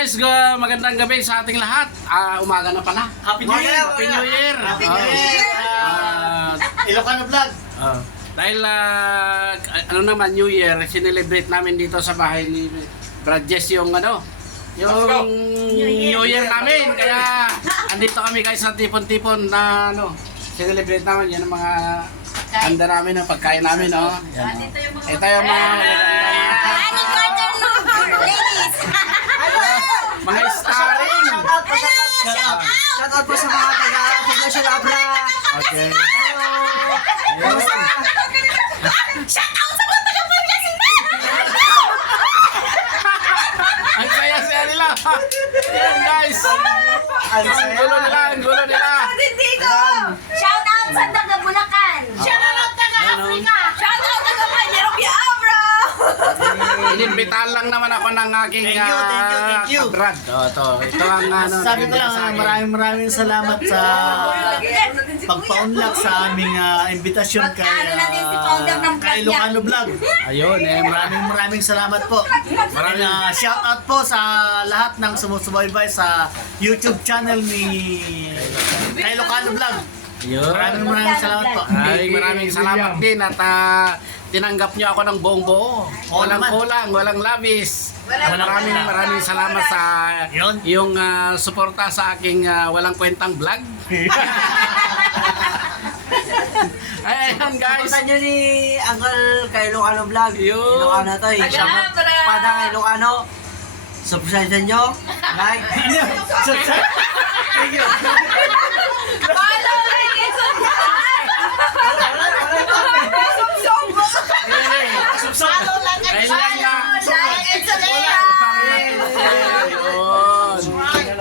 guys, magandang gabi sa ating lahat. Umaga na pala. Happy New Year! Happy New Year! Happy New Year! Ilocano Vlog! Dahil ano naman, New Year, sinelebrate namin dito sa bahay ni Brad Jess yung yung New Year namin. Kaya andito kami guys sa tipon-tipon na sinelebrate namin. Yan ang mga handa namin, ang pagkain namin. Yan, ito yung mga mga starring. Shout out po sa mga taga-National Abra! Okay. Hello! Shout out sa mga taga-Pangasinan! Ang saya-saya nila. Yan guys. Ang gulo nila. Dito! Shout out sa taga-Bulacan! Shout out taga-Africa! Shout out taga-Panyarobia Abra! Inimbitahan lang naman ako ng aking Thank you. kabrad. Ito ang Sabi ko lang, maraming salamat sa pagpaunlak sa aming imbitasyon kay Ilocano Vlog. Ayun, Maraming salamat po. Shout out po sa lahat ng sumusubaybay sa YouTube channel ni kay Ilocano Vlog. Ayun. Maraming salamat po. Maraming salamat din at tinanggap niyo ako ng buong buo. Walang kulang, walang labis. Maraming salamat sa iyong suporta sa aking walang kwentang vlog. Ayan guys. Punta nyo ni Uncle kay Ilocano Vlog. Yun. Ilocano to eh. Pada kay Ilocano. Subscribe nyo. Like. Thank you.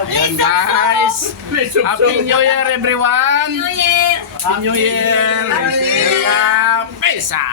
Ayan guys. Happy New Year everyone. New Year! Happy New Year. Pesa.